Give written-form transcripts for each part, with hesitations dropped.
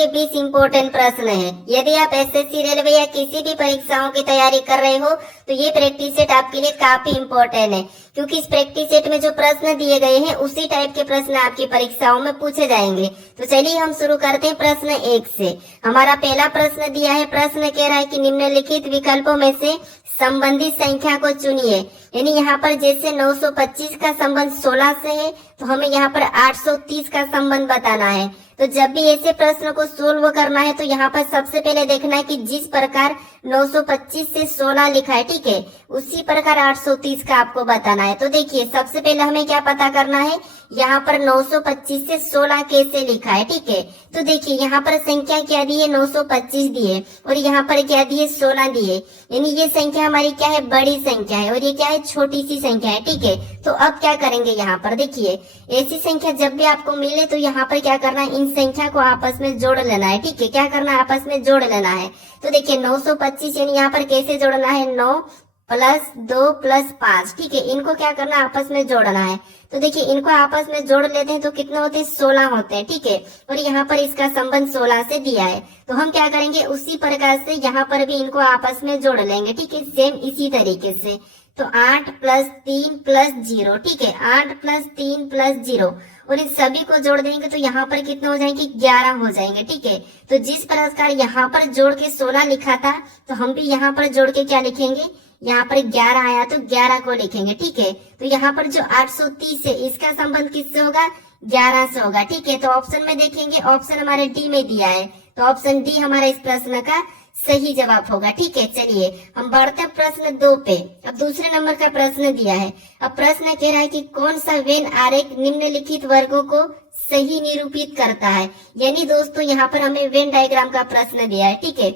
के 20 इंपॉर्टेंट प्रश्न है। यदि आप एसएससी, रेलवे या किसी भी परीक्षाओं की तैयारी कर रहे हो तो ये प्रैक्टिस सेट आपके लिए काफी इंपॉर्टेंट है, क्योंकि इस प्रैक्टिस सेट में जो प्रश्न दिए गए हैं उसी टाइप के प्रश्न आपकी परीक्षाओं में पूछे जाएंगे। तो चलिए हम शुरू करते हैं प्रश्न 1 से। हमारा पहला प्रश्न दिया है, प्रश्न कह रहा है कि निम्नलिखित विकल्पों में से संबंधित संख्या को चुनिए। यानी यहाँ पर जैसे 925 का संबंध 16 से है तो हमें यहाँ पर 830 का संबंध बताना है। तो जब भी ऐसे प्रश्न को सोल्व करना है तो यहाँ पर सबसे पहले देखना है कि जिस प्रकार 925 से 16 लिखा है, ठीक है, उसी प्रकार 830 का आपको बताना है। तो देखिए सबसे पहले हमें क्या पता करना है, यहाँ पर 925 से 16 कैसे लिखा है, ठीक है। तो देखिए यहाँ पर संख्या क्या दी है, 925 दी है और यहाँ पर क्या दी है, 16 दी है। यानी ये संख्या हमारी क्या है, बड़ी संख्या है और ये क्या है, छोटी सी संख्या है, ठीक है। तो अब क्या करेंगे, यहाँ पर देखिए ऐसी संख्या जब भी आपको मिले तो यहाँ पर क्या करना है, इन संख्या को आपस में जोड़ लेना है, ठीक है। क्या करना है, आपस में जोड़ लेना है। तो देखिए 925 यानी यहाँ पर कैसे जोड़ना है, 9 + 2 + 5, ठीक है। इनको क्या करना है, आपस में जोड़ना है। तो देखिए इनको आपस में जोड़ लेते हैं तो कितने होते हैं, 16 होते हैं, ठीक है। और यहाँ पर इसका संबंध 16 से दिया है तो हम क्या करेंगे, उसी प्रकार से यहाँ पर भी इनको आपस में जोड़ लेंगे, ठीक है, सेम इसी तरीके से। तो 8 + 3 + 0, ठीक है, 8 + 3 + 0 और इन सभी को जोड़ देंगे तो यहाँ पर कितने हो जाएंगे, 11 हो जाएंगे, ठीक है। तो जिस प्रकार यहाँ पर जोड़ के 16 लिखा था तो हम भी यहाँ पर जोड़ के क्या लिखेंगे, यहाँ पर 11 आया तो 11 को लिखेंगे, ठीक है। तो यहाँ पर जो 830 है इसका संबंध किससे होगा, 11 से होगा, ठीक है। तो ऑप्शन में देखेंगे, ऑप्शन हमारे डी में दिया है तो ऑप्शन डी हमारा इस प्रश्न का सही जवाब होगा, ठीक है। चलिए हम बढ़ते हैं प्रश्न 2 पे। अब दूसरे नंबर का प्रश्न दिया है। अब प्रश्न कह रहा है कि कौन सा वेन आरेख निम्नलिखित वर्गों को सही निरूपित करता है। यानी दोस्तों यहाँ पर हमें वेन डायग्राम का प्रश्न दिया है, ठीक है,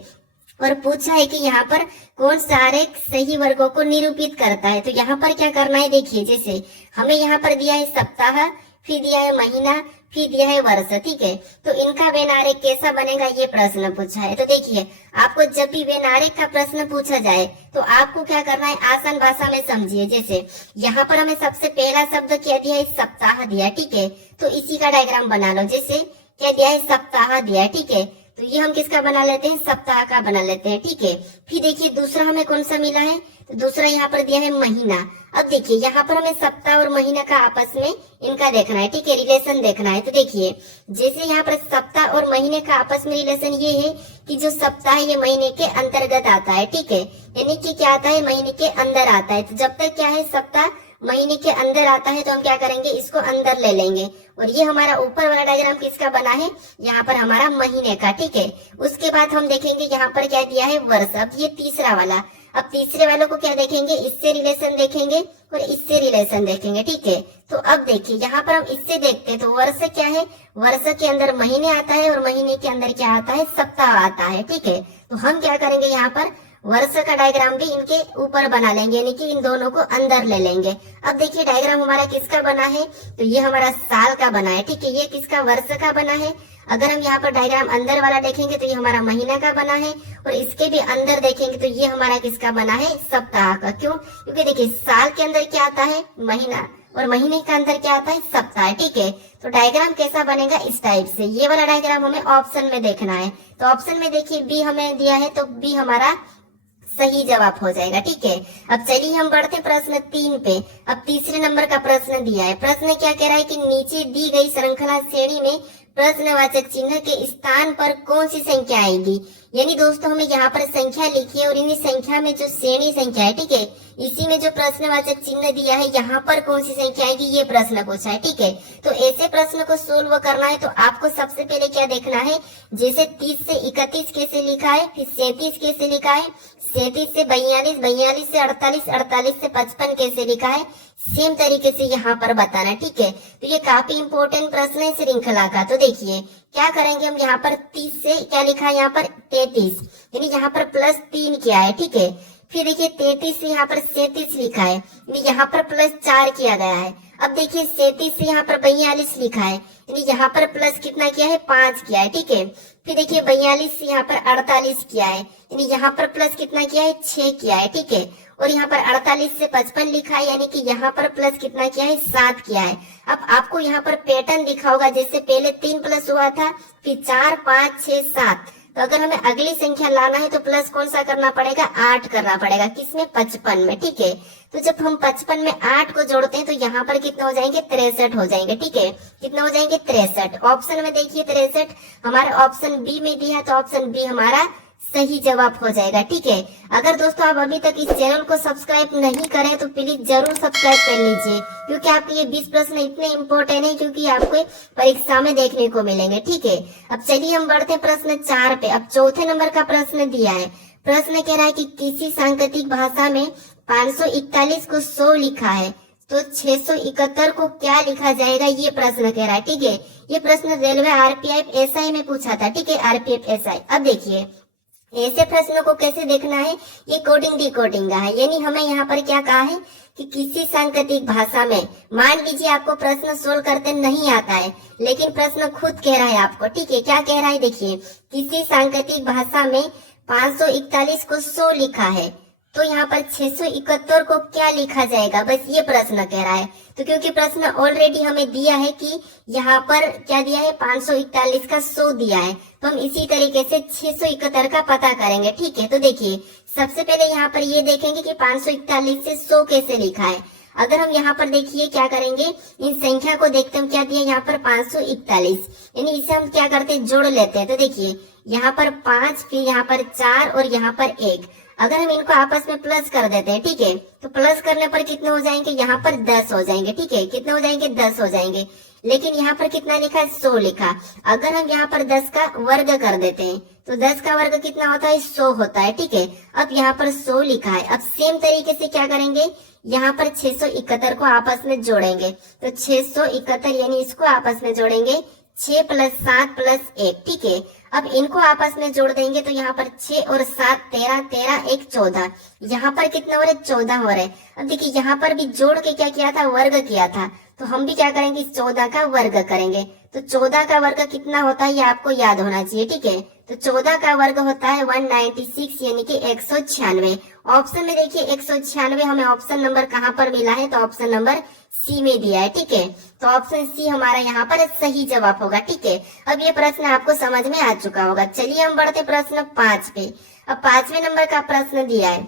और पूछा है कि यहाँ पर कौन सा आरेख सही वर्गों को निरूपित करता है। तो यहाँ पर क्या करना है, देखिए जैसे हमें यहाँ पर दिया है सप्ताह, फिर दिया है महीना, फिर दिया है वर्ष, ठीक है। तो इनका वेन आरेख कैसा बनेगा ये प्रश्न पूछा है। तो देखिए आपको जब भी वेन आरेख का प्रश्न पूछा जाए तो आपको क्या करना है, आसान भाषा में समझिए। जैसे यहाँ पर हमें सबसे पहला शब्द क्या दिया है, सप्ताह दिया, ठीक है। तो इसी का डायग्राम बना लो। जैसे क्या दिया है, सप्ताह दिया है, ठीक है। तो ये हम किसका बना लेते हैं, सप्ताह का बना लेते हैं, ठीक है। फिर देखिए दूसरा हमें कौन सा मिला है, तो दूसरा यहाँ पर दिया है महीना। अब देखिए यहाँ पर हमें सप्ताह और महीना का आपस में इनका देखना है, ठीक है, रिलेशन देखना है। तो देखिए जैसे यहाँ पर सप्ताह और महीने का आपस में रिलेशन ये है कि जो सप्ताह ये महीने के अंतर्गत आता है, ठीक है, यानी कि क्या आता है, महीने के अंदर आता है। तो जब तक क्या है, सप्ताह महीने के अंदर आता है तो हम क्या करेंगे, इसको अंदर ले लेंगे। और ये हमारा ऊपर वाला डायग्राम किसका बना है, यहाँ पर हमारा महीने का, ठीक है। उसके बाद हम देखेंगे यहाँ पर क्या दिया है, वर्ष। अब ये तीसरा वाला, अब तीसरे वालों को क्या देखेंगे, इससे रिलेशन देखेंगे और इससे रिलेशन देखेंगे, ठीक है। तो अब देखिए यहाँ पर हम इससे देखते हैं तो वर्ष क्या है, वर्ष के अंदर महीने आता है और महीने के अंदर क्या आता है, सप्ताह आता है, ठीक है। तो हम क्या करेंगे, यहाँ पर वर्ष का डायग्राम भी इनके ऊपर बना लेंगे, यानी कि इन दोनों को अंदर ले लेंगे। अब देखिए डायग्राम हमारा किसका बना है, तो ये हमारा साल का बना है, ठीक है। ये किसका, वर्ष का बना है। अगर हम यहाँ पर डायग्राम अंदर वाला देखेंगे तो ये हमारा महीना का बना है और इसके भी अंदर देखेंगे तो ये हमारा किसका बना है, सप्ताह का। क्यों, क्योंकि देखिए साल के अंदर क्या आता है, महीना, और महीने के अंदर क्या आता है, सप्ताह, ठीक है। तो डायग्राम कैसा बनेगा, इस टाइप से। ये वाला डायग्राम हमें ऑप्शन में देखना है। तो ऑप्शन में देखिए बी हमें दिया है तो बी हमारा सही जवाब हो जाएगा, ठीक है। अब चलिए हम बढ़ते प्रश्न 3 पे। अब तीसरे नंबर का प्रश्न दिया है। प्रश्न क्या कह रहा है कि नीचे दी गई श्रृंखला श्रेणी में प्रश्नवाचक चिन्ह के स्थान पर कौन सी संख्या आएगी। यानी दोस्तों हमें यहाँ पर संख्या लिखी है और इन संख्या में जो श्रेणी संख्या है, ठीक है, इसी में जो प्रश्नवाचक चिन्ह दिया है यहाँ पर कौन सी संख्या आएगी ये प्रश्न पूछा है, ठीक है। तो ऐसे प्रश्न को सोल्व करना है तो आपको सबसे पहले क्या देखना है, जैसे 30 से 31 कैसे लिखा है, फिर 37 कैसे लिखा है, 37 से 42, 42 से 48, 48 से 55 कैसे लिखा है, सेम तरीके से यहाँ पर बताना है, ठीक है। तो ये काफी इंपॉर्टेंट प्रश्न है श्रृंखला का। तो देखिए क्या करेंगे हम, यहाँ पर 30 से क्या लिखा है, यहाँ पर 33, यानी यहाँ पर +3 किया है, ठीक है। फिर देखिए 33 से यहाँ पर 37 लिखा है, यानी यहाँ पर +4 किया गया है। अब देखिए 37 से यहाँ पर 42 लिखा है, यानी यहाँ पर प्लस कितना किया है, 5 किया है, ठीक है। फिर देखिए 42 से यहाँ पर 48 किया है, यानी यहाँ पर प्लस कितना किया है, 6 किया है, ठीक है। और यहाँ पर 48 से 55 लिखा है, यानी कि यहाँ पर प्लस कितना किया है, 7 किया है। अब आपको यहाँ पर पैटर्न दिखा होगा, जैसे पहले 3 प्लस हुआ था, फिर 4, 5, 6, 7। तो अगर हमें अगली संख्या लाना है तो प्लस कौन सा करना पड़ेगा, 8 करना पड़ेगा, किसमें, 55 में, ठीक है। तो जब हम 55 में 8 को जोड़ते हैं तो यहाँ पर कितना हो जाएंगे, 63 हो जाएंगे, ठीक है। कितना हो जाएंगे, 63। ऑप्शन में देखिए 63 हमारा ऑप्शन बी में दिया है, तो ऑप्शन बी हमारा सही जवाब हो जाएगा, ठीक है। अगर दोस्तों आप अभी तक इस चैनल को सब्सक्राइब नहीं करें तो प्लीज जरूर सब्सक्राइब कर लीजिए, क्योंकि आपके ये 20 प्रश्न इतने इम्पोर्टेंट है, क्योंकि आपको परीक्षा में देखने को मिलेंगे, ठीक है। अब चलिए हम बढ़ते हैं प्रश्न 4 पे। अब चौथे नंबर का प्रश्न दिया है। प्रश्न कह रहा है कि किसी सांकेतिक भाषा में 541 को 100 लिखा है, तो 671 को क्या लिखा जाएगा, ये प्रश्न कह रहा है, ठीक है। ये प्रश्न रेलवे आरपीएफ एसआई में पूछा था, ठीक है, आरपीएफ एसआई। अब देखिए ऐसे प्रश्नों को कैसे देखना है, ये कोडिंग डिकोडिंग का है, यानी हमें यहाँ पर क्या कहा है कि किसी सांकेतिक भाषा में, मान लीजिए आपको प्रश्न सोल्व करते नहीं आता है, लेकिन प्रश्न खुद कह रहा है आपको, ठीक है। क्या कह रहा है, देखिए किसी सांकेतिक भाषा में 541 को 100 लिखा है, तो यहाँ पर 671 को क्या लिखा जाएगा, बस ये प्रश्न कह रहा है। तो क्योंकि प्रश्न ऑलरेडी हमें दिया है कि यहाँ पर क्या दिया है, 541 का 100 दिया है, तो हम इसी तरीके से 671 का पता करेंगे, ठीक है। तो देखिए सबसे पहले यहाँ पर ये देखेंगे कि 541 से 100 कैसे लिखा है। अगर हम यहाँ पर देखिए क्या करेंगे, इन संख्या को देखते हम, क्या दिया यहाँ पर 541, यानी इसे हम क्या करते हैं, जोड़ लेते हैं। तो देखिए यहाँ पर 5, फिर यहाँ पर 4 और यहाँ पर 1। अगर हम इनको आपस में प्लस कर देते हैं, ठीक है, तो प्लस करने पर कितने हो जाएंगे, यहाँ पर 10 हो जाएंगे, ठीक है। कितने हो जाएंगे, 10 हो जाएंगे। लेकिन यहाँ पर कितना लिखा है, 100 लिखा। अगर हम यहाँ पर 10 का वर्ग कर देते हैं तो 10 का वर्ग कितना होता है, 100 होता है, ठीक है। अब यहाँ पर 100 लिखा है। अब सेम तरीके से क्या करेंगे, यहाँ पर 671 को आपस में जोड़ेंगे, तो 671 यानी इसको आपस में जोड़ेंगे, 6 + 7 + 1, ठीक है। अब इनको आपस में जोड़ देंगे तो यहाँ पर 6 और 7 13, 13 1 14, यहाँ पर कितने हो रहे, 14 हो रहे। अब देखिए यहाँ पर भी जोड़ के क्या किया था, वर्ग किया था, तो हम भी क्या करेंगे, 14 का वर्ग करेंगे। तो 14 का वर्ग कितना होता है, ये आपको याद होना चाहिए, ठीक है। तो 14 का वर्ग होता है 196, यानी कि 196। ऑप्शन में देखिए 196 हमें ऑप्शन नंबर कहाँ पर मिला है, तो ऑप्शन नंबर सी में दिया है, ठीक है। तो ऑप्शन सी हमारा यहाँ पर सही जवाब होगा, ठीक है। अब ये प्रश्न आपको समझ में आ चुका होगा। चलिए हम बढ़ते प्रश्न 5 पे। अब 5वें नंबर का प्रश्न दिया है।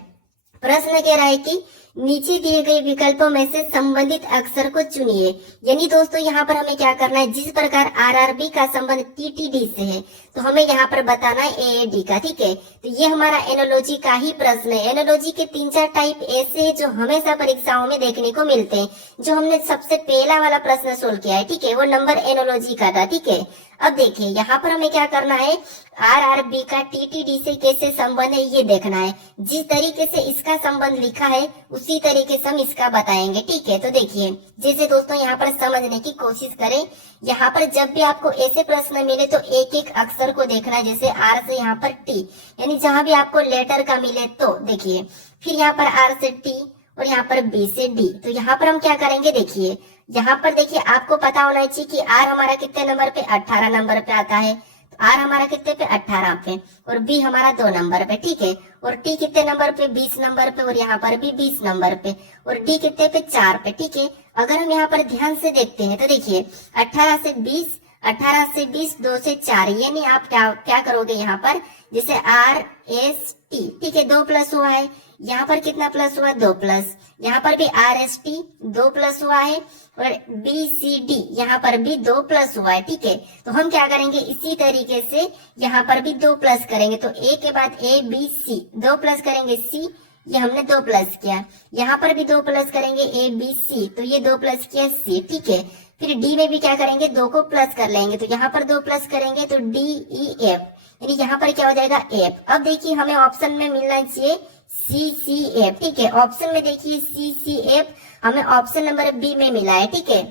प्रश्न कह रहा है कि नीचे दिए गए विकल्पों में से संबंधित अक्षर को चुनिए। यानी दोस्तों यहाँ पर हमें क्या करना है, जिस प्रकार आरआरबी का संबंध टीटीडी से है, तो हमें यहाँ पर बताना है एएडी का, ठीक है। तो ये हमारा एनोलॉजी का ही प्रश्न है। एनोलॉजी के 3-4 टाइप ऐसे हैं जो हमेशा परीक्षाओं में देखने को मिलते हैं। जो हमने सबसे पहला वाला प्रश्न सोल्व किया है, ठीक है, वो नंबर एनोलॉजी का था, ठीक है। अब देखिए यहाँ पर हमें क्या करना है, आरआरबी का टीटीडी से कैसे संबंध है ये देखना है। जिस तरीके से इसका संबंध लिखा है उसी तरीके से हम इसका बताएंगे, ठीक है। तो देखिए जैसे दोस्तों यहाँ पर समझने की कोशिश करें। यहाँ पर जब भी आपको ऐसे प्रश्न मिले तो एक एक अक्षर को देखना है, जैसे आर से यहाँ पर टी, यानी जहां भी आपको लेटर का मिले तो देखिए, फिर यहाँ पर आर से टी और यहाँ पर बी से डी। तो यहाँ पर हम क्या करेंगे, देखिए यहाँ पर देखिए आपको पता होना चाहिए कि आर हमारा कितने नंबर पे, 18 नंबर पे आता है। तो आर हमारा कितने पे, 18 पे, और बी हमारा 2 नंबर पे, ठीक है। और टी कितने नंबर पे, 20 नंबर पे, और यहाँ पर भी 20 नंबर पे, और डी कितने पे, 4 पे, ठीक है। अगर हम यहाँ पर ध्यान से देखते हैं तो देखिए 18 से 20, 18 से 20, 2 से 4, यानी आप क्या करोगे यहाँ पर, जैसे आर एस टी, ठीक है, 2 प्लस हुआ है, यहाँ पर कितना प्लस हुआ, 2 प्लस, यहाँ पर भी आर एस टी 2 प्लस हुआ है, और बी सी डी यहाँ पर भी 2 प्लस हुआ है, ठीक है। तो हम क्या करेंगे, इसी तरीके से यहाँ पर भी 2 प्लस करेंगे। तो ए के बाद ए बी सी, 2 प्लस करेंगे सी, ये हमने 2 प्लस किया। यहाँ पर भी 2 प्लस करेंगे ए बी सी, तो ये 2 प्लस किया सी, ठीक है। फिर डी में भी क्या करेंगे, 2 को प्लस कर लेंगे, तो यहाँ पर 2 प्लस करेंगे तो डी ई एफ, यानी यहाँ पर क्या हो जाएगा, एफ। अब देखिए हमें ऑप्शन में मिलना चाहिए सी सी एफ, ठीक है। ऑप्शन में देखिए सी सी एफ हमें ऑप्शन नंबर बी में मिला है, ठीक है।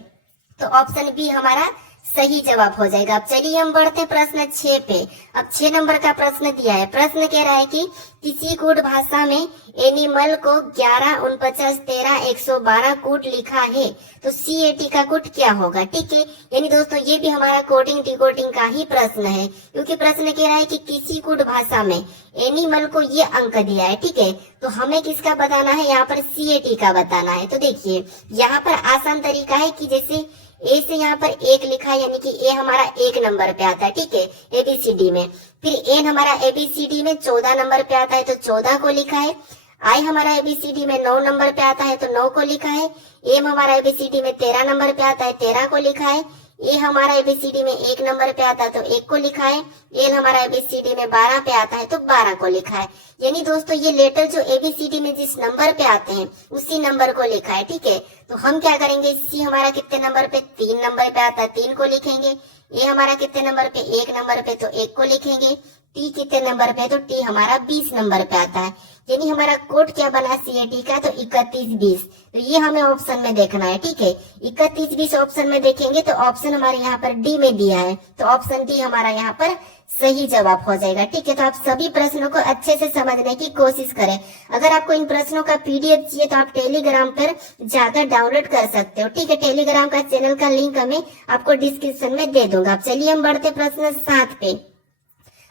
तो ऑप्शन बी हमारा सही जवाब हो जाएगा। अब चलिए हम बढ़ते हैं प्रश्न 6 पे। अब 6 नंबर का प्रश्न दिया है। प्रश्न कह रहा है कि किसी कूट भाषा में एनिमल को 11, 49, 13, 112 कूट लिखा है तो CAT का कूट क्या होगा। ठीक है, यानी दोस्तों ये भी हमारा कोडिंग डिकोडिंग का ही प्रश्न है, क्योंकि प्रश्न कह रहा है कि किसी कूट भाषा में एनिमल को ये अंक दिया है। ठीक है, तो हमें किसका बताना है, यहाँ पर CAT का बताना है। तो देखिए यहाँ पर आसान तरीका है कि जैसे ए से यहाँ पर 1 लिखा है, यानी कि ए हमारा 1 नंबर पे आता है। ठीक है, ABCD में। फिर एन हमारा ABCD में 14 नंबर पे आता है तो 14 को लिखा है। आई हमारा ABCD में 9 नंबर पे आता है तो 9 को लिखा है। एम हमारा ABCD में 13 नंबर पे आता है 13 को लिखा है। ए हमारा ABCD में 1 नंबर पे आता है तो 1 को लिखा है। एल हमारा ABCD में 12 पे आता है तो 12 को लिखा है। यानी दोस्तों ये लेटर जो ABCD में जिस नंबर पे आते हैं उसी नंबर को लिखा है। ठीक है, तो हम क्या करेंगे, सी हमारा कितने नंबर पे, 3 नंबर पे आता है 3 को लिखेंगे। ए हमारा कितने नंबर पे, 1 नंबर पे तो 1 को लिखेंगे। टी कितने नंबर पे, तो टी हमारा 20 नंबर पे आता है। यानी हमारा कोड क्या बना CAT का, तो 3120। तो ये हमें ऑप्शन में देखना है। ठीक है, 3120 ऑप्शन में देखेंगे तो ऑप्शन हमारे यहाँ पर डी में दिया है, तो ऑप्शन डी हमारा यहाँ पर सही जवाब हो जाएगा। ठीक है, तो आप सभी प्रश्नों को अच्छे से समझने की कोशिश करें। अगर आपको इन प्रश्नों का PDF चाहिए तो आप टेलीग्राम पर जाकर डाउनलोड कर सकते हो। ठीक है, टेलीग्राम का चैनल का लिंक हमें आपको डिस्क्रिप्शन में दे दूंगा। अब चलिए हम बढ़ते प्रश्न 7 पे।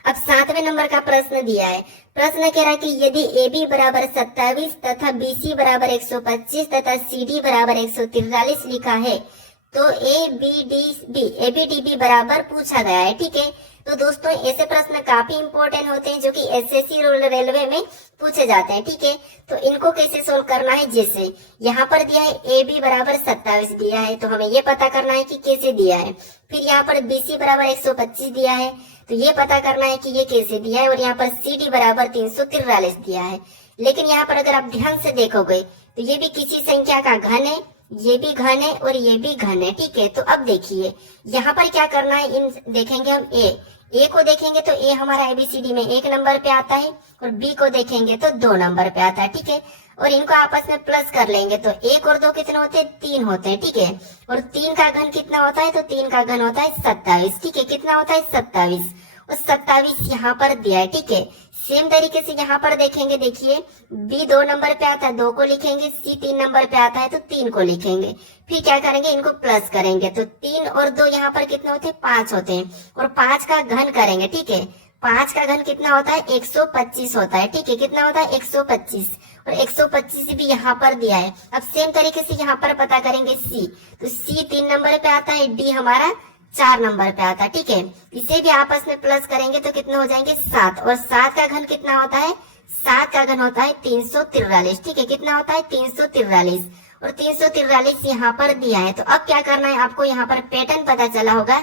अब 7वें नंबर का प्रश्न दिया है। प्रश्न कह रहा है कि यदि AB बराबर 27 तथा BC बराबर 125 तथा CD बराबर 143 लिखा है तो ABDB बराबर पूछा गया है। ठीक है, तो दोस्तों ऐसे प्रश्न काफी इंपॉर्टेंट होते हैं जो कि SSC रेलवे में पूछे जाते हैं। ठीक है, तो इनको कैसे सोल्व करना है, जैसे यहाँ पर दिया है AB बराबर 27 दिया है तो हमें ये पता करना है कि कैसे दिया है। फिर यहाँ पर BC बराबर 125 दिया है तो ये पता करना है कि ये कैसे दिया है। और यहाँ पर CD बराबर 343 दिया है। लेकिन यहाँ पर अगर आप ध्यान से देखोगे तो ये भी किसी संख्या का घन है, ये भी घन है और ये भी घन है। ठीक है, तो अब देखिए यहाँ पर क्या करना है, इन देखेंगे हम ए को देखेंगे तो ए हमारा ABCD में 1 नंबर पे आता है और B को देखेंगे तो 2 नंबर पे आता है। ठीक है, और इनको आपस में प्लस कर लेंगे तो 1 और 2 कितने होते हैं, 3 होते हैं। ठीक है, और 3 का घन कितना होता है, तो 3 का घन होता है 27। ठीक है, कितना होता है 27, और 27 यहाँ पर दिया है। ठीक है, सेम तरीके से यहाँ पर देखेंगे, देखिए B 2 नंबर पे आता है 2 को लिखेंगे, C 3 नंबर पे आता है तो 3 को लिखेंगे। फिर क्या करेंगे, इनको प्लस करेंगे तो 3 और 2 यहाँ पर कितने होते हैं, 5 होते हैं। और 5 का घन करेंगे। ठीक है, 5 का घन कितना होता है, 125 होता है। ठीक है, कितना होता है 125, और 125 भी यहाँ पर दिया है। अब सेम तरीके से यहाँ पर पता करेंगे C, तो C 3 नंबर पे आता है, D हमारा 4 नंबर पे आता है। ठीक है, इसे भी आपस में प्लस करेंगे तो कितने हो जाएंगे 7, और 7 का घन कितना होता है, 7 का घन होता है 343। ठीक है, कितना होता है 343, और 343 यहाँ पर दिया है। तो अब क्या करना है, आपको यहाँ पर पैटर्न पता चला होगा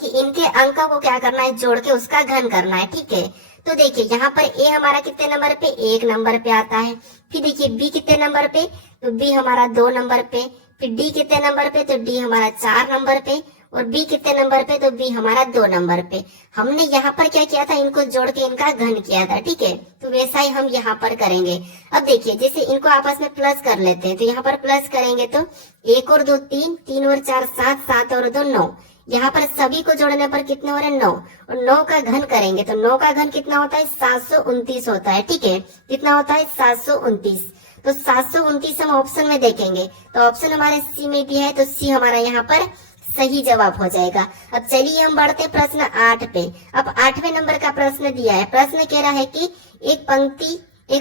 कि इनके अंकों को क्या करना है, जोड़ के उसका घन करना है। ठीक है, तो देखिए यहाँ पर ए हमारा कितने नंबर पे, 1 नंबर पे आता है। फिर देखिए बी कितने नंबर पे, तो बी हमारा 2 नंबर पे। फिर डी कितने नंबर पे, तो डी हमारा 4 नंबर पे। और बी कितने नंबर पे, तो बी हमारा 2 नंबर पे। हमने यहाँ पर क्या किया था, इनको जोड़ के इनका घन किया था। ठीक है, तो वैसा ही हम यहाँ पर करेंगे। अब देखिए जैसे इनको आपस में प्लस कर लेते हैं तो यहाँ पर प्लस करेंगे तो 1 और 2 3, 3 और 4 7, 7 और 2 9। यहाँ पर सभी को जोड़ने पर कितने हो रहे हैं, 9, और 9 का घन करेंगे तो 9 का घन कितना होता है, 729 होता है। ठीक है, कितना होता है 729, तो 729 हम ऑप्शन में देखेंगे तो ऑप्शन हमारे सी में दिया है, तो सी हमारा यहाँ पर सही जवाब हो जाएगा। अब चलिए हम बढ़ते प्रश्न 8 पे। अब 8वें नंबर का प्रश्न दिया है। प्रश्न कह रहा है कि एक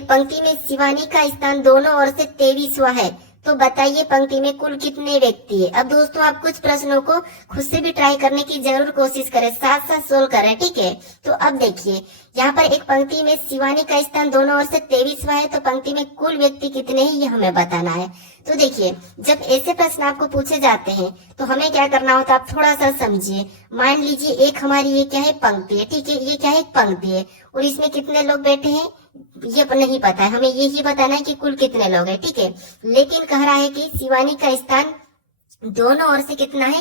पंक्ति में शिवानी का स्थान दोनों ओर से 23वां है तो बताइए पंक्ति में कुल कितने व्यक्ति है। अब दोस्तों आप कुछ प्रश्नों को खुद से भी ट्राई करने की जरूर कोशिश करें, साथ साथ सोल्व करें। ठीक है, तो अब देखिए यहाँ पर एक पंक्ति में शिवानी का स्थान दोनों ओर से 23वां है तो पंक्ति में कुल व्यक्ति कितने हैं ये हमें बताना है। तो देखिए जब ऐसे प्रश्न आपको पूछे जाते हैं तो हमें क्या करना होता है, आप थोड़ा सा समझिए। मान लीजिए एक हमारी ये क्या है, पंक्ति है। ठीक है, ये क्या है, एक पंक्ति है और इसमें कितने लोग बैठे हैं ये नहीं पता है, हमें यही बताना है कि कुल कितने लोग हैं। ठीक है, लेकिन कह रहा है कि शिवानी का स्थान दोनों ओर से कितना है,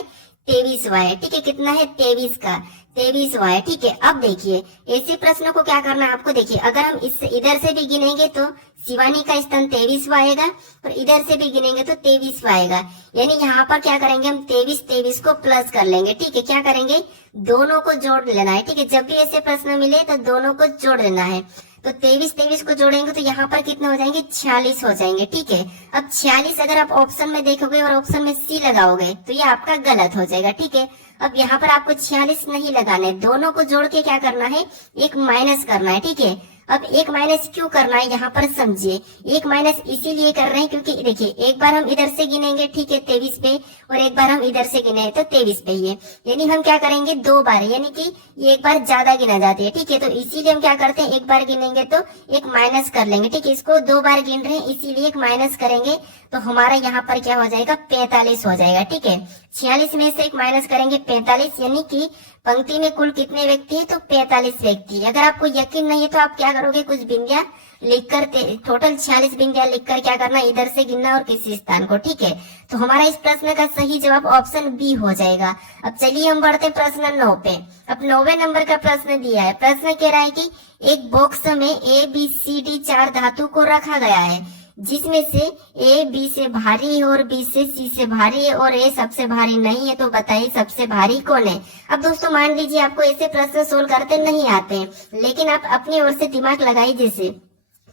23वां है। ठीक है, कितना है 23वां है। ठीक है, अब देखिए ऐसे प्रश्नों को क्या करना है आपको, देखिए अगर हम इससे इधर से भी गिनेंगे तो शिवानी का स्तन 23वां आएगा और इधर से भी गिनेंगे तो 23वां आएगा। यानी यहाँ पर क्या करेंगे हम 23 को प्लस कर लेंगे। ठीक है, क्या करेंगे, दोनों को जोड़ लेना है। ठीक है, जब भी ऐसे प्रश्न मिले तो दोनों को जोड़ लेना है। तो 23 को जोड़ेंगे तो यहाँ पर कितने हो जाएंगे, 46 हो जाएंगे। ठीक है, अब 46 अगर आप ऑप्शन में देखोगे और ऑप्शन में सी लगाओगे तो ये आपका गलत हो जाएगा। ठीक है, अब यहाँ पर आपको 46 नहीं लगाने, दोनों को जोड़ के क्या करना है, एक माइनस करना है। ठीक है, अब एक माइनस क्यों करना है यहाँ पर समझिए। एक माइनस इसीलिए कर रहे हैं क्योंकि देखिए एक बार हम इधर से गिनेंगे, ठीक है, 23 पे, और एक बार हम इधर से गिने तो 23 पे ही है। यानी हम क्या करेंगे, 2 बार, यानी कि ये एक बार ज्यादा गिना जाती है। ठीक है, तो इसीलिए हम क्या करते हैं, एक बार गिनेंगे तो एक माइनस कर लेंगे। ठीक है, इसको 2 बार गिन रहे हैं इसीलिए एक माइनस करेंगे तो हमारा यहाँ पर क्या हो जाएगा, 45 हो जाएगा। ठीक है, 46 में से एक माइनस करेंगे 45, यानी कि पंक्ति में कुल कितने व्यक्ति हैं, तो 45 व्यक्ति। अगर आपको यकीन नहीं है तो आप क्या करोगे, कुछ बिंदिया लिखकर, टोटल 46 बिंदिया लिखकर क्या करना, इधर से गिनना और किसी स्थान को। ठीक है, तो हमारा इस प्रश्न का सही जवाब ऑप्शन बी हो जाएगा। अब चलिए हम बढ़ते प्रश्न 9 पे। अब 9वें नंबर का प्रश्न दिया है। प्रश्न कह रहा है कि एक बॉक्स में ए बी सी डी 4 धातु को रखा गया है, जिसमें से ए बी से भारी है और बी से सी से भारी है और ए सबसे भारी नहीं है, तो बताइए सबसे भारी कौन है। अब दोस्तों मान लीजिए आपको ऐसे प्रश्न सोल्व करते नहीं आते हैं, लेकिन आप अपनी ओर से दिमाग लगाइए। जैसे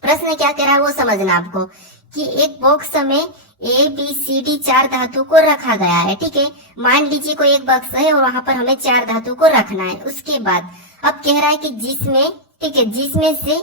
प्रश्न क्या कह रहा है वो समझना आपको, कि एक बॉक्स में ए बी सी डी 4 धातु को रखा गया है। ठीक है, मान लीजिए कोई एक बॉक्स है और वहां पर हमें 4 धातु को रखना है। उसके बाद अब कह रहा है कि जिसमें, ठीक है, जिसमें से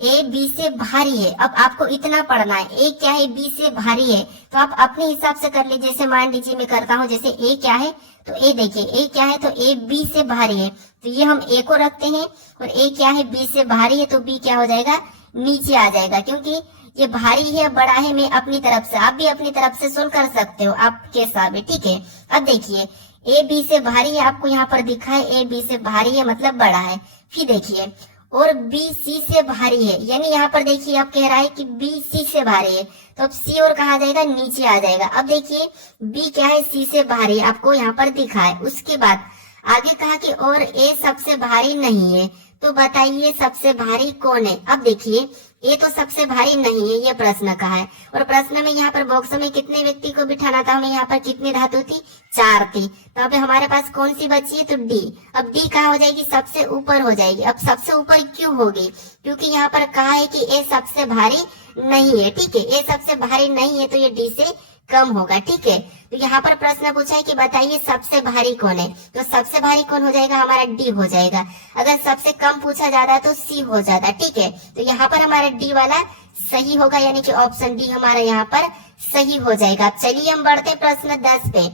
ए बी से भारी है। अब आपको इतना पढ़ना है, ए क्या है, बी से भारी है, तो आप अपने हिसाब से कर लीजिए। जैसे मान लीजिए मैं करता हूँ, जैसे ए क्या है, तो ए देखिए ए क्या है, तो ए बी से भारी है, तो ये हम ए को रखते हैं, और ए क्या है, बी से भारी है, तो बी क्या हो जाएगा, नीचे आ जाएगा, क्योंकि ये भारी है, बड़ा है। मैं अपनी तरफ से, आप भी अपनी तरफ से सोल्व कर सकते हो आपके हिसाब है। ठीक है, अब देखिए ए बी से भारी है, आपको यहाँ पर दिखा है ए बी से भारी है मतलब बड़ा है। फिर देखिए और बी सी से भारी है, यानी यहाँ पर देखिए आप कह रहा है कि बी सी से भारी है, तो अब सी और कहा जाएगा, नीचे आ जाएगा। अब देखिए बी क्या है, सी से भारी, आपको यहाँ पर दिखा है। उसके बाद आगे कहा कि और ए सबसे भारी नहीं है, तो बताइए सबसे भारी कौन है। अब देखिए ये तो सबसे भारी नहीं है, ये प्रश्न का है, और प्रश्न में यहाँ पर बॉक्स में कितने व्यक्ति को बिठाना था हमें, यहाँ पर कितनी धातु थी, 4 थी, तो अब हमारे पास कौन सी बची है, तो डी। अब डी कहाँ हो जाएगी, सबसे ऊपर हो जाएगी। अब सबसे ऊपर क्यों होगी, क्योंकि यहाँ पर कहा है कि ए सबसे भारी नहीं है। ठीक है, ए सबसे भारी नहीं है तो ये डी से कम होगा। ठीक है, तो यहाँ पर प्रश्न पूछा है कि बताइए सबसे भारी कौन है, तो सबसे भारी कौन हो जाएगा, हमारा डी हो जाएगा। अगर सबसे कम पूछा जाता तो सी हो जाता। ठीक है, तो यहाँ पर हमारा डी वाला सही होगा, यानी कि ऑप्शन डी हमारा यहाँ पर सही हो जाएगा। चलिए हम बढ़ते प्रश्न 10 पे।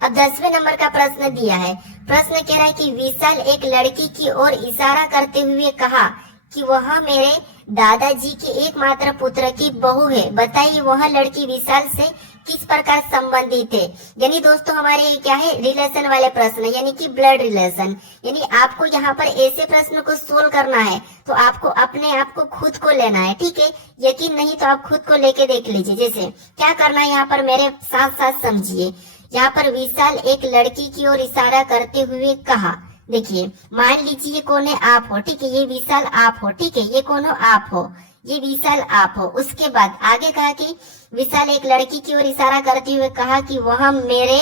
अब 10वें नंबर का प्रश्न दिया है। प्रश्न कह रहा है कि विशाल एक लड़की की ओर इशारा करते हुए कहा कि वह मेरे दादाजी के एकमात्र पुत्र की बहू है, बताइए वह लड़की विशाल से किस प्रकार संबंधित है। यानी दोस्तों हमारे क्या है, रिलेशन वाले प्रश्न, यानी कि ब्लड रिलेशन। यानी आपको यहाँ पर ऐसे प्रश्न को सोल्व करना है तो आपको अपने आप को खुद को लेना है। ठीक है, यकीन नहीं तो आप खुद को लेके देख लीजिए। जैसे क्या करना है, यहाँ पर मेरे साथ साथ समझिए। यहाँ पर विशाल एक लड़की की ओर इशारा करते हुए कहा, देखिए मान लीजिए ये कौन है, आप हो। ठीक है, ये विशाल आप हो। ठीक है, ये कौन हो, आप हो, ये विशाल आप हो। उसके बाद आगे कहा कि विशाल एक लड़की की ओर इशारा करते हुए कहा कि वह मेरे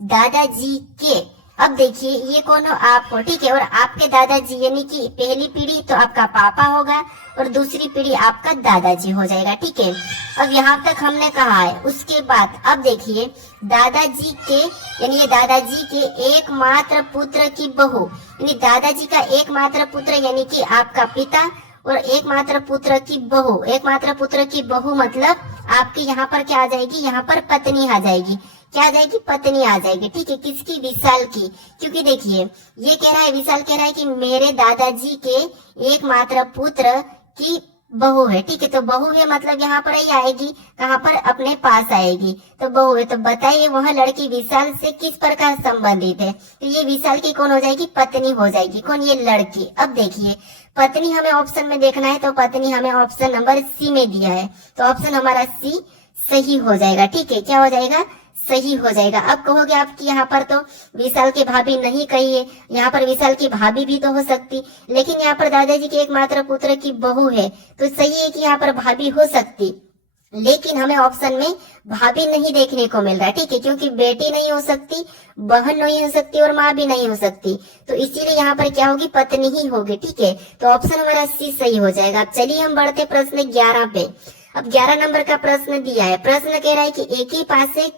दादाजी के, अब देखिए ये कौन हो, आप हो। ठीक है, और आपके दादाजी यानी कि पहली पीढ़ी तो आपका पापा होगा और दूसरी पीढ़ी आपका दादाजी हो जाएगा। ठीक है, अब यहाँ तक हमने कहा है। उसके बाद अब देखिए दादाजी के, यानी ये दादाजी के एकमात्र पुत्र की बहू, यानी दादाजी का एकमात्र पुत्र यानी कि आपका पिता, और एकमात्र पुत्र की बहू, एकमात्र पुत्र की बहू मतलब आपकी यहाँ पर क्या आ जाएगी, यहाँ पर पत्नी आ जाएगी। क्या आ जाएगी, पत्नी आ जाएगी। ठीक है, किसकी, विशाल की, क्योंकि देखिए ये कह रहा है, विशाल कह रहा है कि मेरे दादाजी के एकमात्र पुत्र की बहू है। ठीक है, तो बहू है मतलब यहाँ पर ही आएगी, कहाँ पर, अपने पास आएगी, तो बहू है। तो बताइए वह लड़की विशाल से किस प्रकार संबंधित है, तो ये विशाल की कौन हो जाएगी, पत्नी हो जाएगी। कौन, ये लड़की। अब देखिए पत्नी हमें ऑप्शन में देखना है, तो पत्नी हमें ऑप्शन नंबर सी में दिया है, तो ऑप्शन हमारा सी सही हो जाएगा। ठीक है, क्या हो जाएगा, सही हो जाएगा। अब कहोगे आप कि यहाँ पर तो विशाल की भाभी नहीं कही है, यहाँ पर विशाल की भाभी भी तो हो सकती, लेकिन यहाँ पर दादाजी के एकमात्र पुत्र की बहू है, तो सही है कि यहाँ पर भाभी हो सकती, लेकिन हमें ऑप्शन में भाभी नहीं देखने को मिल रहा है, ठीक है, क्योंकि बेटी नहीं हो सकती, बहन नहीं हो सकती और माँ भी नहीं हो सकती, तो इसीलिए यहाँ पर क्या होगी, पत्नी ही होगी, ठीक है। तो ऑप्शन हमारा सी सही हो जाएगा। अब चलिए हम बढ़ते प्रश्न 11 पे। अब 11 नंबर का प्रश्न दिया है। प्रश्न कह रहा है कि एक ही पासे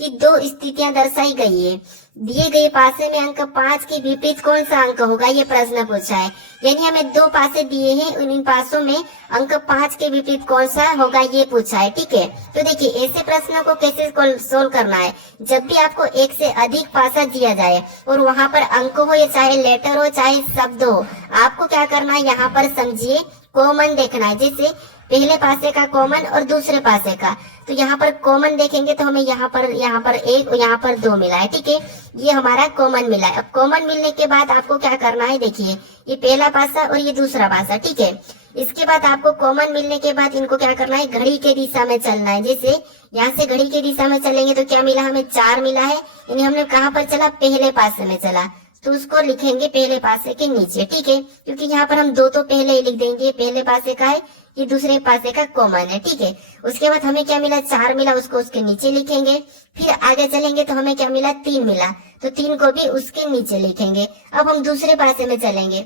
की दो स्थितियां दर्शाई गई है, दिए गए पासे में अंक 5 के विपरीत कौन सा अंक होगा, ये प्रश्न पूछा है। यानी हमें दो पासे दिए हैं, इन पासों में अंक 5 के विपरीत कौन सा होगा ये पूछा है, ठीक है। तो देखिए ऐसे प्रश्नों को कैसे सोल्व करना है, जब भी आपको एक से अधिक पासा दिया जाए और वहां पर अंक हो, या चाहे लेटर हो चाहे शब्द हो, आपको क्या करना है, यहाँ पर समझिए कॉमन देखना है, जैसे पहले पासे का कॉमन और दूसरे पासे का। तो यहाँ पर कॉमन देखेंगे तो हमें यहाँ पर एक और यहाँ पर 2 मिला है, ठीक है, ये हमारा कॉमन मिला है। अब कॉमन मिलने के बाद आपको क्या करना है, देखिए ये पहला पासा और ये दूसरा पासा, ठीक है। इसके बाद आपको कॉमन मिलने के बाद इनको क्या करना है, घड़ी के दिशा में चलना है। जैसे यहाँ से घड़ी के दिशा में चलेंगे तो क्या मिला, हमें 4 मिला है, यानी हमने कहाँ पर चला, पहले पासे में चला, तो उसको लिखेंगे पहले पासे के नीचे, ठीक है, क्योंकि यहाँ पर हम 2 तो पहले ही लिख देंगे, पहले पासे का है, ये दूसरे पासे का कॉमन है, ठीक है। उसके बाद हमें क्या मिला, 4 मिला, उसको उसके नीचे लिखेंगे। फिर आगे चलेंगे तो हमें क्या मिला, 3 मिला, तो 3 को भी उसके नीचे लिखेंगे। अब हम दूसरे पासे में चलेंगे,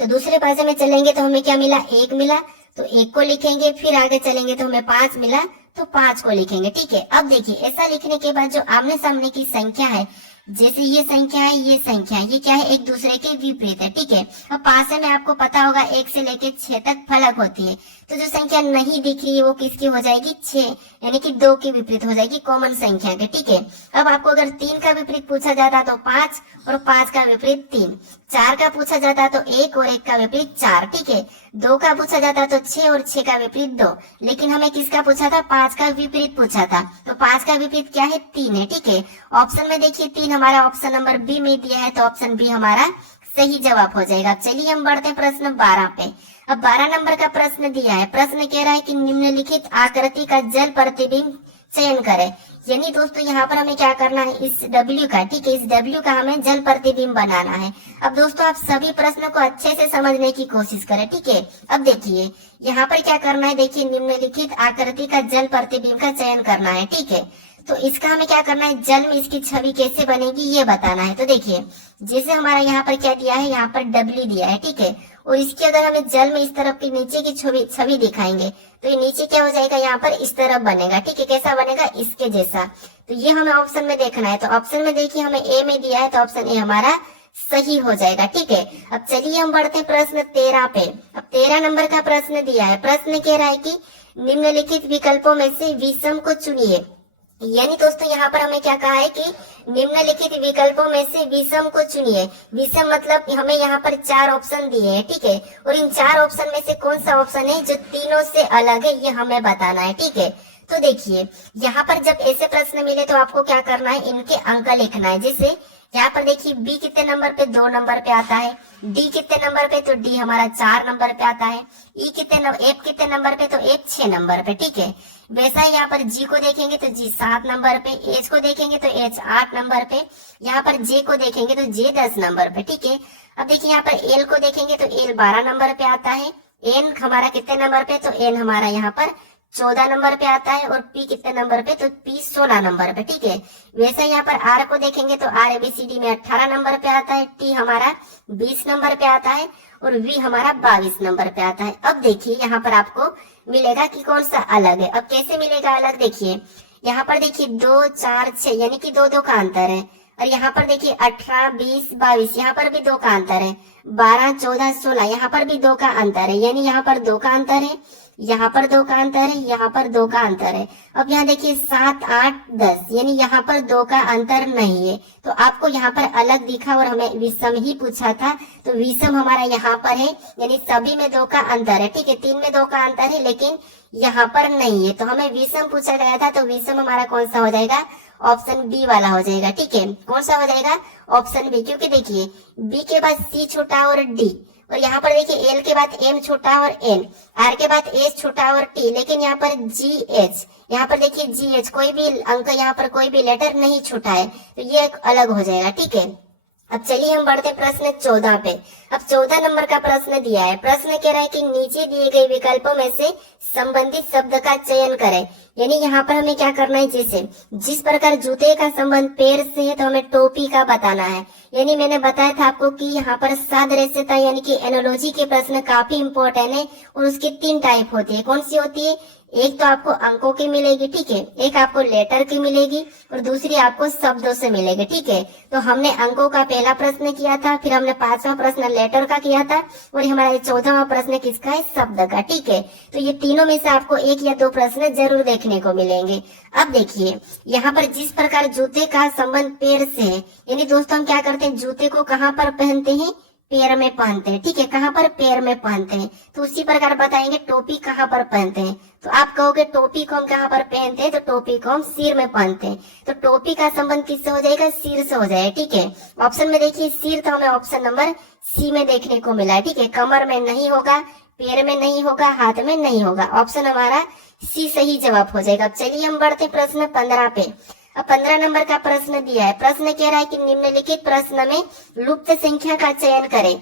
तो दूसरे पासे में चलेंगे तो हमें क्या मिला, 1 मिला, तो 1 को लिखेंगे। फिर आगे चलेंगे तो हमें 5 मिला, तो 5 को लिखेंगे, ठीक है। अब देखिए ऐसा लिखने के बाद जो आमने सामने की संख्या है, जैसे ये संख्या है, ये संख्या है, ये क्या है, एक दूसरे के विपरीत है, ठीक है। अब पासे में आपको पता होगा 1 से लेके 6 तक फलक होती है, तो जो संख्या नहीं दिख रही है वो किसकी हो जाएगी, 6, यानी कि 2 के विपरीत हो जाएगी, कॉमन संख्या के, ठीक है। अब आपको अगर 3 का विपरीत पूछा जाता तो 5, और 5 का विपरीत 3, 4 का पूछा जाता तो 1 और 1 का विपरीत 4, ठीक है। 2 का पूछा जाता तो 6 और 6 का विपरीत 2, लेकिन हमें किसका पूछा था, 5 का विपरीत पूछा था, तो 5 का विपरीत क्या है, 3 है, ठीक है। ऑप्शन में देखिए 3 हमारा ऑप्शन नंबर बी में दिया है, तो ऑप्शन बी हमारा सही जवाब हो जाएगा। चलिए हम बढ़ते हैं प्रश्न 12 पे। अब 12 नंबर का प्रश्न दिया है। प्रश्न कह रहा है कि निम्नलिखित आकृति का जल प्रतिबिंब चयन करें। यानी दोस्तों यहाँ पर हमें क्या करना है, इस W का, ठीक है, इस W का हमें जल प्रतिबिंब बनाना है। अब दोस्तों आप सभी प्रश्नों को अच्छे से समझने की कोशिश करें, ठीक है। अब देखिए यहाँ पर क्या करना है, देखिए निम्नलिखित आकृति का जल प्रतिबिंब का चयन करना है, ठीक है। तो इसका हमें क्या करना है, जल में इसकी छवि कैसे बनेगी ये बताना है। तो देखिए जैसे हमारा यहाँ पर क्या दिया है, यहाँ पर W दिया है, ठीक है, और इसकी अगर हमें जल में इस तरफ की नीचे की छवि दिखाएंगे तो ये नीचे क्या हो जाएगा, यहाँ पर इस तरफ बनेगा, ठीक है, कैसा बनेगा, इसके जैसा। तो ये हमें ऑप्शन में देखना है। तो ऑप्शन में देखिए हमें ए में दिया है, तो ऑप्शन ए हमारा सही हो जाएगा, ठीक है। अब चलिए हम बढ़ते हैं प्रश्न 13 पे। अब 13 नंबर का प्रश्न दिया है। प्रश्न कह रहा है कि निम्नलिखित विकल्पों में से विषम को चुनिए। यानी दोस्तों यहाँ पर हमें क्या कहा है कि निम्नलिखित विकल्पों में से विषम को चुनिए। विषम मतलब हमें यहाँ पर 4 ऑप्शन दिए हैं, ठीक है, और इन 4 ऑप्शन में से कौन सा ऑप्शन है जो तीनों से अलग है ये हमें बताना है, ठीक है। तो देखिए यहाँ पर जब ऐसे प्रश्न मिले तो आपको क्या करना है, इनके अंक लिखना है। जैसे यहाँ पर देखिए बी कितने नंबर पे, 2 नंबर पे आता है, डी कितने नंबर पे, तो डी हमारा 4 नंबर पे आता है, ई एफ कितने नंबर पे, तो एफ 6 नंबर पे, ठीक है। वैसा ही यहाँ पर जी को देखेंगे तो जी 7 नंबर पे, एच को देखेंगे तो एच 8 नंबर पे, यहाँ पर जे को देखेंगे तो जे 10 नंबर पे, ठीक है। अब देखिए यहाँ पर एल को देखेंगे तो एल 12 नंबर पे आता है, एन हमारा कितने नंबर पे, तो एन हमारा यहाँ पर 14 नंबर पे आता है, और पी कितने नंबर पे, तो पी 16 नंबर पे, ठीक है। वैसे यहाँ पर आर को देखेंगे तो आर एबीसीडी में 18 नंबर पे आता है, टी हमारा 20 नंबर पे आता है, और वी हमारा 22 नंबर पे आता है। अब देखिए यहाँ पर आपको मिलेगा कि कौन सा अलग है। अब कैसे मिलेगा अलग, देखिए यहाँ पर देखिए 2 4 6 यानी कि 2 का अंतर है, और यहाँ पर देखिए 18 20 22 यहाँ पर भी 2 का अंतर है, 12 14 16 यहाँ पर भी 2 का अंतर है, यानी यहाँ पर 2 का अंतर है, यहाँ पर 2 का अंतर है, यहाँ पर 2 का अंतर है। अब यहाँ देखिए 7 8 10 यानी यहाँ पर 2 का अंतर नहीं है, तो आपको यहाँ पर अलग दिखा और हमें विषम ही पूछा था, तो विषम हमारा यहाँ पर है, यानी सभी में 2 का अंतर है, ठीक है। 3 में 2 का अंतर है लेकिन यहाँ पर नहीं है, तो हमें विषम पूछा गया था, तो विषम हमारा कौन सा हो जाएगा, ऑप्शन बी वाला हो जाएगा, ठीक है। कौन सा हो जाएगा, ऑप्शन बी, क्योंकि देखिए बी के बाद सी छोटा और डी, और यहाँ पर देखिए एल के बाद एम छोटा और एन, आर के बाद एस छोटा और टी, लेकिन यहाँ पर जी एच, यहाँ पर देखिए जी एच, कोई भी अंक यहाँ पर कोई भी लेटर नहीं छोटा है, तो ये एक अलग हो जाएगा। ठीक है, अब चलिए हम बढ़ते प्रश्न 14 पे। अब 14 नंबर का प्रश्न दिया है। प्रश्न कह रहा है कि नीचे दिए गए विकल्पों में से संबंधित शब्द का चयन करें। यानी यहाँ पर हमें क्या करना है, जैसे जिस प्रकार जूते का संबंध पैर से है तो हमें टोपी का बताना है। यानी मैंने बताया था आपको कि यहाँ पर सादृश्यता यानी कि एनोलॉजी के प्रश्न काफी इंपॉर्टेंट है और उसकी 3 टाइप होती है। कौन सी होती है? एक तो आपको अंकों की मिलेगी, ठीक है, एक आपको लेटर की मिलेगी और दूसरी आपको शब्दों से मिलेगी। ठीक है, तो हमने अंकों का पहला प्रश्न किया था, फिर हमने 5वां प्रश्न लेटर का किया था और हमारा 14वां प्रश्न किसका है? शब्द का। ठीक है, तो ये तीनों में से आपको 1 या 2 प्रश्न जरूर देखने को मिलेंगे। अब देखिए यहाँ पर जिस प्रकार जूते का संबंध पैर से है, यानी दोस्तों हम क्या करते हैं, जूते को कहाँ पर पहनते हैं? पैर में पहनते हैं। ठीक है, कहाँ पर? पैर में पहनते हैं। तो उसी प्रकार बताएंगे टोपी कहाँ पर पहनते हैं। तो आप कहोगे टोपी को हम कहाँ पर पहनते हैं, तो टोपी को हम सिर में पहनते हैं। तो टोपी का संबंध किससे हो जाएगा? सिर से हो जाएगा। ठीक है, ऑप्शन में देखिए सिर, तो हमें ऑप्शन नंबर सी में देखने को मिला है। ठीक है, कमर में नहीं होगा, पैर में नहीं होगा, हाथ में नहीं होगा, ऑप्शन हमारा सी सही जवाब हो जाएगा। अब चलिए हम बढ़ते प्रश्न 15 पे। अब 15 नंबर का प्रश्न दिया है। प्रश्न कह रहा है कि निम्नलिखित प्रश्न में लुप्त संख्या का चयन करें।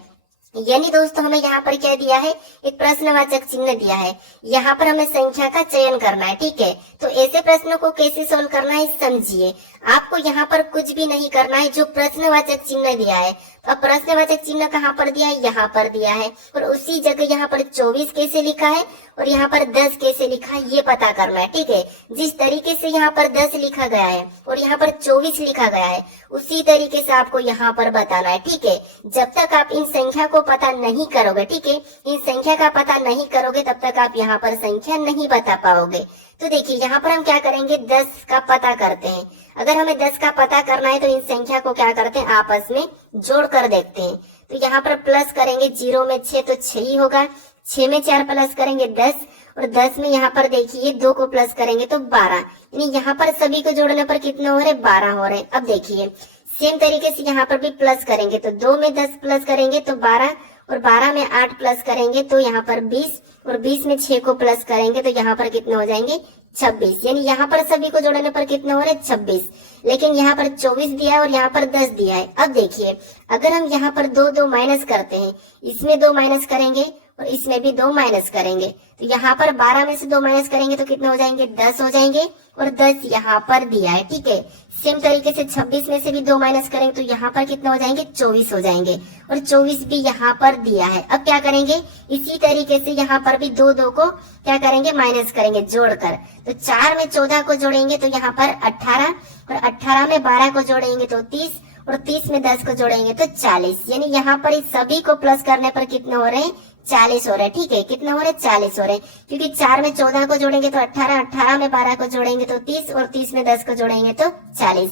यानी दोस्तों हमें यहाँ पर क्या दिया है, एक प्रश्नवाचक चिन्ह दिया है, यहाँ पर हमें संख्या का चयन करना है। ठीक है, तो ऐसे प्रश्नों को कैसे सोल्व करना है समझिए। आपको यहाँ पर कुछ भी नहीं करना है, जो प्रश्नवाचक चिन्ह दिया है। अब प्रश्नवाचक चिन्ह कहाँ पर दिया है? यहाँ पर दिया है, और उसी जगह यहाँ पर 24 कैसे लिखा है और यहाँ पर 10 कैसे लिखा है, ये पता करना है। ठीक है, जिस तरीके से यहाँ पर 10 लिखा गया है और यहाँ पर 24 लिखा गया है, उसी तरीके से आपको यहाँ पर बताना है। ठीक है, जब तक आप इन संख्या को पता नहीं करोगे, ठीक है, इन संख्या का पता नहीं करोगे, तब तक आप यहाँ पर संख्या नहीं बता पाओगे। तो देखिए यहाँ पर हम क्या करेंगे, 10 का पता करते हैं। अगर हमें 10 का पता करना है तो इन संख्या को क्या करते हैं, आपस में जोड़ कर देखते हैं। तो यहाँ पर प्लस करेंगे, 0 में 6 तो 6 ही होगा, 6 में 4 प्लस करेंगे 10, और 10 में यहाँ पर देखिए 2 को प्लस करेंगे तो 12। यानी यहाँ पर सभी को जोड़ने पर कितने हो रहे, 12 हो रहे हैं। अब देखिए सेम तरीके से यहाँ पर भी प्लस करेंगे, तो 2 में 10 प्लस करेंगे तो 12, और 12 में 8 प्लस करेंगे तो यहाँ पर 20, और 20 में 6 को प्लस करेंगे तो यहाँ पर कितने हो जाएंगे, 26। यानी यहाँ पर सभी को जोड़ने पर कितने हो रहे, 26। लेकिन यहाँ पर 24 दिया है और यहाँ पर 10 दिया है। अब देखिए अगर हम यहाँ पर 2 माइनस करते हैं, इसमें 2 माइनस करेंगे और इसमें भी 2 माइनस करेंगे, तो यहाँ पर 12 में से 2 माइनस करेंगे तो कितने हो जाएंगे, 10 हो जाएंगे, और 10 यहाँ पर दिया है। ठीक है, सेम तरीके से 26 में से भी 2 माइनस करेंगे तो यहाँ पर कितने हो जाएंगे, 24 हो जाएंगे, और 24 भी यहाँ पर दिया है। अब क्या करेंगे, इसी तरीके से यहाँ पर भी 2 को क्या करेंगे, माइनस करेंगे जोड़कर। तो 4 में 14 को जोड़ेंगे तो यहाँ पर 18, और 18 में 12 को जोड़ेंगे तो 30, और 30 में 10 को जोड़ेंगे तो 40। यानी यहाँ पर इस सभी को प्लस करने पर कितने हो रहे हैं, 40 हो रहे हैं। ठीक है, कितना हो रहे हैं, 40 हो रहे हैं, क्योंकि 4 में 14 को जोड़ेंगे तो 18, 18 में 12 को जोड़ेंगे तो 30, और 30 में 10 को जोड़ेंगे तो 40।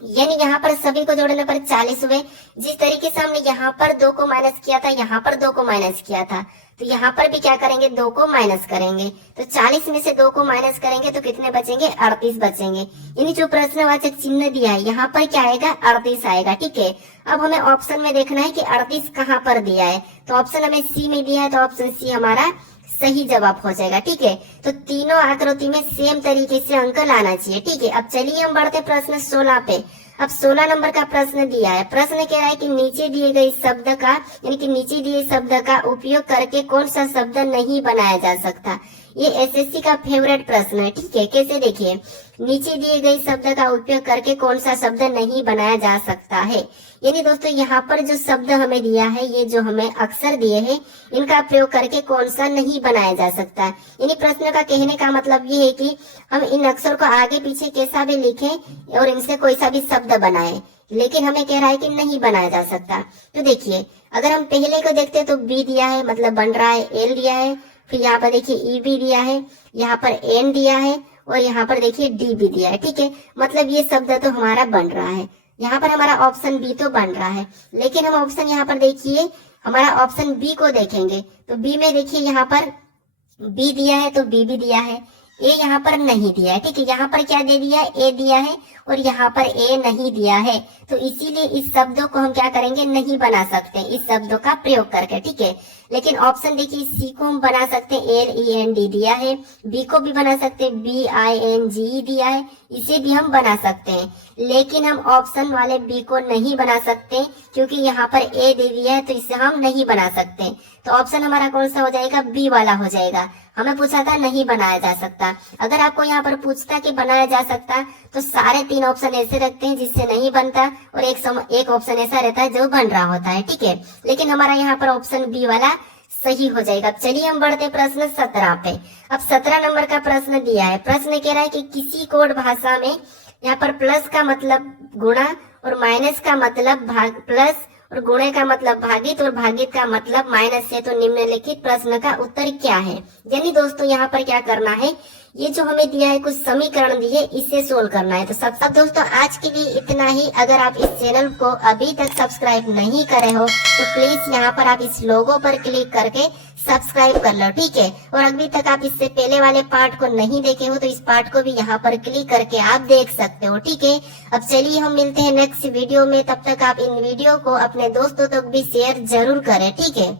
यानी यहाँ पर सभी को जोड़ने पर 40 हुए। जिस तरीके से हमने यहाँ पर 2 को माइनस किया था, यहाँ पर 2 को माइनस किया था, तो यहाँ पर भी क्या करेंगे, 2 को माइनस करेंगे। तो 40 में से 2 को माइनस करेंगे तो कितने बचेंगे, 38 बचेंगे। यानी जो प्रश्नवाचक चिन्ह दिया है यहाँ पर क्या आएगा, 38 आएगा। ठीक है, अब हमें ऑप्शन में देखना है कि 38 कहाँ पर दिया है, तो ऑप्शन हमें सी में दिया है, तो ऑप्शन सी हमारा सही जवाब हो जाएगा। ठीक है, तो तीनों आकृति में सेम तरीके से अंक लाना चाहिए। ठीक है, अब चलिए हम बढ़ते प्रश्न 16 पे। अब 16 नंबर का प्रश्न दिया है। प्रश्न कह रहा है कि नीचे दिए गए शब्द का, यानी कि नीचे दिए शब्द का उपयोग करके कौन सा शब्द नहीं बनाया जा सकता। ये एसएससी का फेवरेट प्रश्न है। ठीक है, कैसे देखिए, नीचे दिए गए शब्द का उपयोग करके कौन सा शब्द नहीं बनाया जा सकता है। यानी दोस्तों यहाँ पर जो शब्द हमें दिया है, ये जो हमें अक्षर दिए हैं, इनका प्रयोग करके कौन सा नहीं बनाया जा सकता। यानी प्रश्न का कहने का मतलब ये है कि हम इन अक्षर को आगे पीछे कैसा भी लिखें और इनसे कोई सा भी शब्द बनाए, लेकिन हमें कह रहा है कि नहीं बनाया जा सकता। तो देखिए अगर हम पहले को देखते हैं तो बी दिया है, मतलब बन रहा है, एल दिया है, फिर यहाँ पर देखिए ई भी दिया है, यहाँ पर एन दिया है, और यहाँ पर देखिए डी भी दिया है। ठीक है, मतलब ये शब्द तो हमारा बन रहा है। यहाँ पर हमारा ऑप्शन बी तो बन रहा है, लेकिन हम ऑप्शन यहाँ पर देखिए हमारा ऑप्शन बी को देखेंगे तो बी में देखिए यहाँ पर बी दिया है तो बी भी दिया है, ए यहाँ पर नहीं दिया है। ठीक है, यहाँ पर क्या दे दिया है, ए दिया है, और यहाँ पर ए नहीं दिया है, तो इसीलिए इस शब्दों को हम क्या करेंगे, नहीं बना सकते इस शब्दों का प्रयोग करके, ठीक है। लेकिन ऑप्शन देखिए, सी को हम बना सकते हैं LEND दिया है, बी को भी बना सकते हैं BINGE दिया है, इसे भी हम बना सकते हैं। लेकिन हम ऑप्शन वाले बी को नहीं बना सकते क्योंकि यहाँ पर ए दे दिया है, तो इसे हम नहीं बना सकते। तो ऑप्शन हमारा कौन सा हो जाएगा, बी वाला हो जाएगा। हमें पूछा था नहीं बनाया जा सकता। अगर आपको यहाँ पर पूछता कि बनाया जा सकता, तो सारे 3 ऑप्शन ऐसे रखते हैं जिससे नहीं बनता, और एक ऑप्शन ऐसा रहता है जो बन रहा होता है, ठीक है। लेकिन हमारा यहाँ पर ऑप्शन बी वाला सही हो जाएगा। चलिए हम बढ़ते प्रश्न 17 पे। अब 17 नंबर का प्रश्न दिया है। प्रश्न कह रहा है कि किसी कोड भाषा में यहाँ पर प्लस का मतलब गुणा और माइनस का मतलब भाग, प्लस और गुणे का मतलब भागित और भागित का मतलब माइनस है, तो निम्नलिखित प्रश्न का उत्तर क्या है। यानी दोस्तों यहाँ पर क्या करना है, ये जो हमें दिया है कुछ समीकरण दिए, इसे सोल्व करना है। तो सब दोस्तों आज के लिए इतना ही। अगर आप इस चैनल को अभी तक सब्सक्राइब नहीं करे हो तो प्लीज यहाँ पर आप इस लोगो पर क्लिक करके सब्सक्राइब कर लो, ठीक है। और अभी तक आप इससे पहले वाले पार्ट को नहीं देखे हो तो इस पार्ट को भी यहाँ पर क्लिक करके आप देख सकते हो, ठीक है। अब चलिए हम मिलते हैं नेक्स्ट वीडियो में, तब तक आप इन वीडियो को अपने दोस्तों तक भी शेयर जरूर करें, ठीक है।